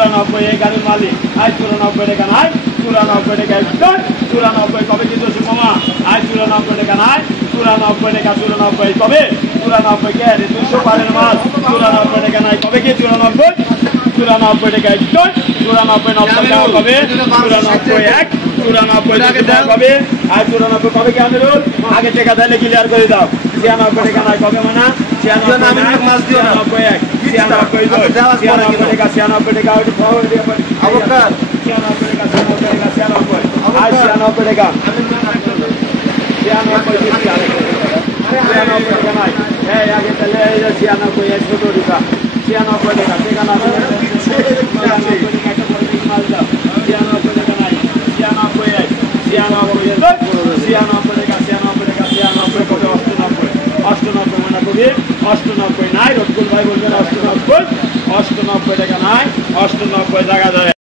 94 এই গাড়ির মালিক আই 94 টাকা নাই 94 টাকা একজন 94 কবে কি দোষ মামা আই 94 টাকা নাই 94 টাকা 94 কবে 94 কে 200 পারের মাল 94 টাকা নাই কবে কি 94 94 টাকা একজন 94 টাকা কবে 94 এক 94 টাকা কবে আই 94 কবে কি আমিরুল আগে টাকা দিলে ক্লিয়ার করে দাও 96 টাকা নাই কবে মানা 96 মাস দিও না 91 96 টাকা 96 টাকা ওই পাওয়ার দিয়ে আবকার 96 টাকা 96 আর 96 টাকা 96 টাকা নাই এই আগে তাহলে 96 এই ছোট টাকা 96 টাকা টাকা না 96 টাকা একটা বড় মাল দাও 96 টাকা নাই 96 96 98 মানা কবি 98 নাই রকুল ভাই বলবেন 98 টাকা নাই 98 টাকা দেয়